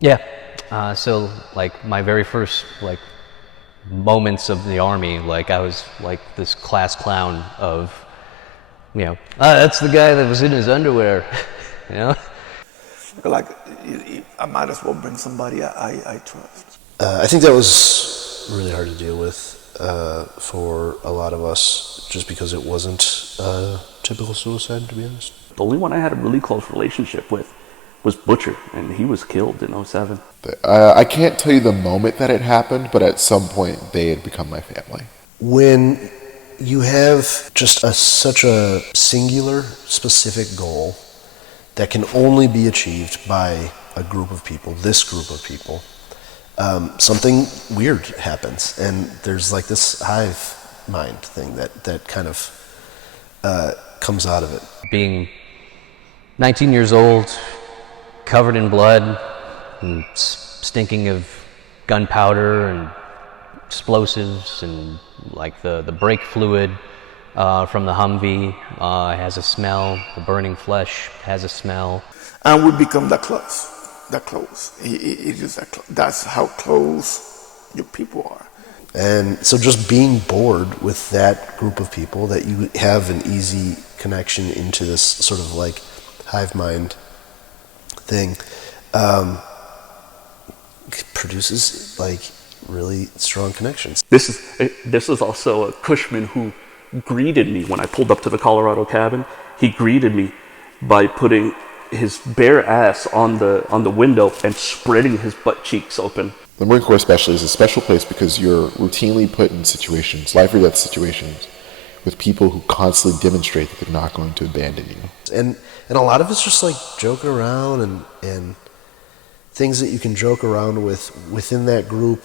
Yeah. So like my very first like moments of the army, like I was like this class clown of, that's the guy that was in his underwear, you know? Like, I might as well bring somebody I trust. I think that was really hard to deal with for a lot of us, just because it wasn't typical suicide, to be honest. The only one I had a really close relationship with was Butcher, and he was killed in '07. I can't tell you the moment that it happened, but at some point they had become my family. When you have just such a singular, specific goal that can only be achieved by a group of people, this group of people, something weird happens, and there's like this hive mind thing that kind of comes out of it. Being 19 years old, covered in blood, and stinking of gunpowder and explosives, and like the brake fluid from the Humvee has a smell. The burning flesh has a smell. And we become that close. That close. It is that close. That's how close your people are. And so just being bored with that group of people, that you have an easy connection into this sort of like hive mind thing, produces like really strong connections. This is also a Cushman who greeted me when I pulled up to the Colorado cabin. He greeted me by putting his bare ass on the window and spreading his butt cheeks open. The Marine Corps especially is a special place because you're routinely put in situations, life or death situations, with people who constantly demonstrate that they're not going to abandon you. And a lot of it's just like joking around and things that you can joke around with within that group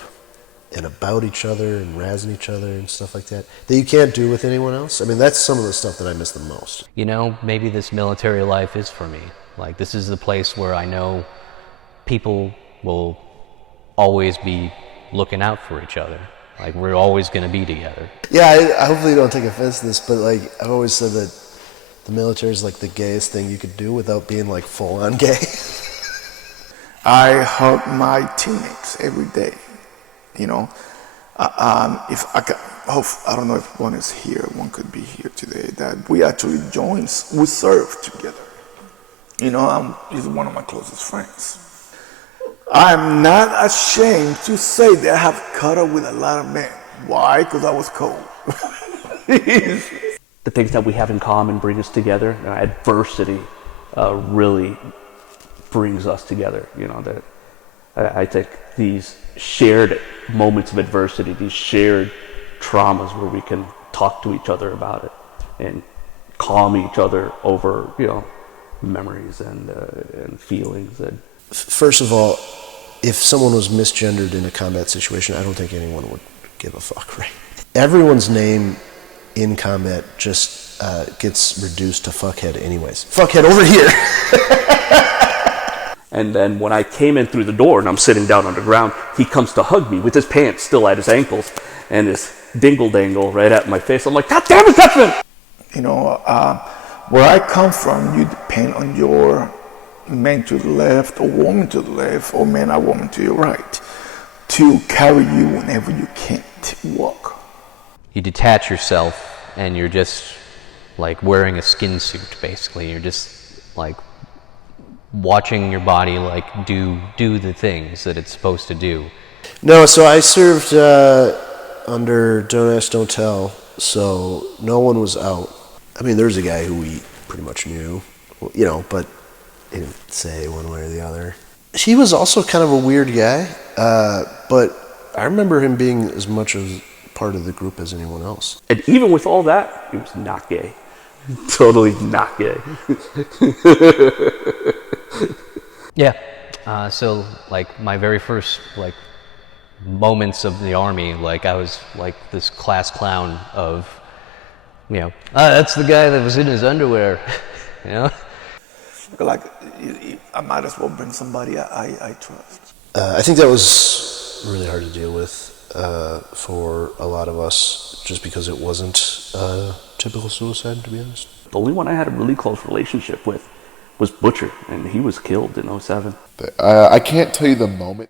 and about each other and razzing each other and stuff like that you can't do with anyone else. I mean, that's some of the stuff that I miss the most. Maybe this military life is for me. Like, this is the place where I know people will always be looking out for each other. Like, we're always going to be together. Yeah, I hopefully you don't take offense to this, but like, I've always said that the military is like the gayest thing you could do without being like full-on gay. I hug my teammates every day. If I don't know if one is here, one could be here today, that we actually we serve together. He's one of my closest friends. I'm not ashamed to say that I have caught up with a lot of men. Why? Because I was cold. The things that we have in common bring us together. Adversity really brings us together. I think these shared moments of adversity, these shared traumas where we can talk to each other about it and calm each other over, memories and feelings. First of all, if someone was misgendered in a combat situation, I don't think anyone would give a fuck, right? Everyone's name in combat just gets reduced to fuckhead anyways. Fuckhead over here! And then when I came in through the door and I'm sitting down on the ground, he comes to hug me with his pants still at his ankles and his dingle-dangle right at my face. I'm like, God damn it, Cushman! Where I come from, you depend on your man to the left or woman to the left or man or woman to your right to carry you whenever you can't walk. You detach yourself and you're just like wearing a skin suit, basically. You're just like watching your body like do the things that it's supposed to do. No, so I served under Don't Ask, Don't Tell, so no one was out. I mean, there's a guy who we pretty much knew, but he didn't say one way or the other. He was also kind of a weird guy, but I remember him being as much a part of the group as anyone else. And even with all that, he was not gay. Totally not gay. Yeah. So like my very first like moments of the army, like I was like this class clown of, that's the guy that was in his underwear, Like, I might as well bring somebody I trust. I think that was really hard to deal with for a lot of us, just because it wasn't typical suicide, to be honest. The only one I had a really close relationship with was butchered, and he was killed in '07. I can't tell you the moment.